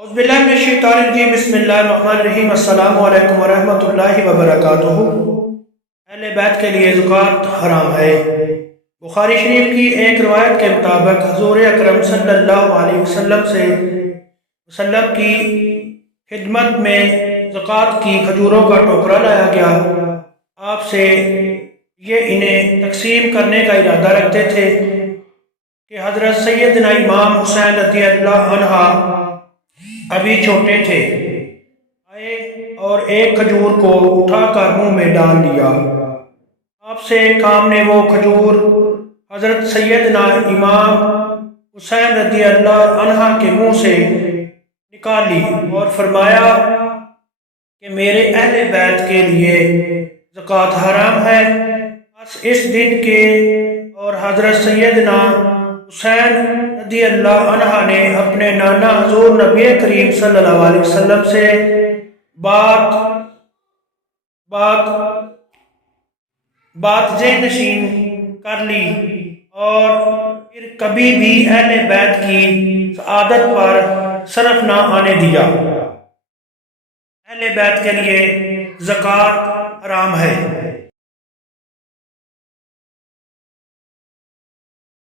औज़ुबिल्लाहिमिनश्शैतानिर्रजीम बिस्मिल्लाहिर्रहमानिर्रहीम अस्सलामु अलैकुम वरहमतुल्लाहि वबरकातुहू। अहले बैत के लिए ज़कात हराम है। बुखारी शरीफ की एक रवायत के मुताबिक हुज़ूर अकरम सल्लल्लाहु अलैहि वसल्लम की खिदमत में ज़कात की खजूरों का टोकरा लाया गया। आपसे ये इन्हें तकसीम करने का इरादा रखते थे कि हज़रत सैयदना इमाम हुसैन रज़ियल्लाहु अन्हा अभी छोटे थे, आए और एक खजूर को उठाकर मुंह में डाल लिया। आपसे काम ने वो खजूर हजरत सैयदना इमाम हुसैन रज़ियल्लाहु अन्हा के मुंह से निकाल ली और फरमाया कि मेरे अहले बैत के लिए ज़कात हराम है। बस इस दिन के और हजरत सैयदना हुसैन रज़ियल्लाहु अन्हा ने अपने नाना हुज़ूर नबी करीम सल्लल्लाहु अलैहि वसल्लम से बात ज़ेहनशीन कर ली और फिर कभी भी अहले बैत की आदत पर सरफ ना आने दिया। अहले बैत के लिए ज़कात हराम है।